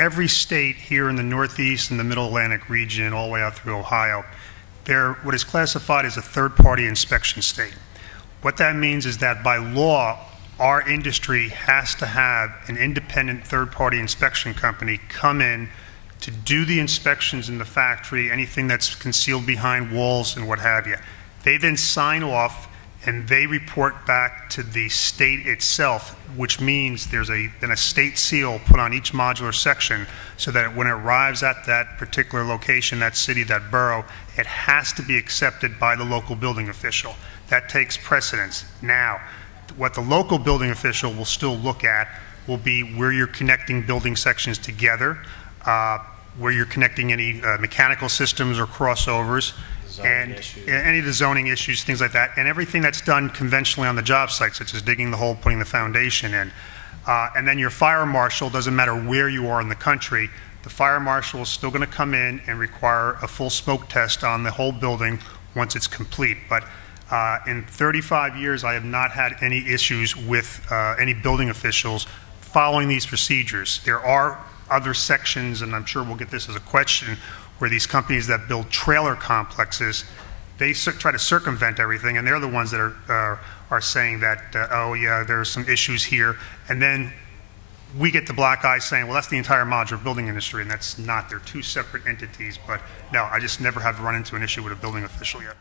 every state here in the Northeast and the Middle Atlantic region, all the way out through Ohio, they're what is classified as a third-party inspection state. What that means is that by law, our industry has to have an independent third-party inspection company come in to do the inspections in the factory, anything that's concealed behind walls and what have you. They then sign off and they report back to the state itself, which means there's then a state seal put on each modular section so that when it arrives at that particular location, that city, that borough, it has to be accepted by the local building official. That takes precedence. Now, what the local building official will still look at will be where you're connecting building sections together, where you're connecting any mechanical systems or crossovers, and any of the zoning issues, things like that, and everything that's done conventionally on the job site, such as digging the hole, putting the foundation in. And then your fire marshal, doesn't matter where you are in the country, the fire marshal is still going to come in and require a full smoke test on the whole building once it's complete. But in 35 years, I have not had any issues with any building officials following these procedures. There are other sections, and I'm sure we'll get this as a question, where these companies that build trailer complexes, they try to circumvent everything, and they're the ones that are saying that, oh yeah, there's some issues here, and then we get the black eye saying, well, that's the entire modular building industry, and that's not. They're two separate entities, but no, I just never have run into an issue with a building official yet.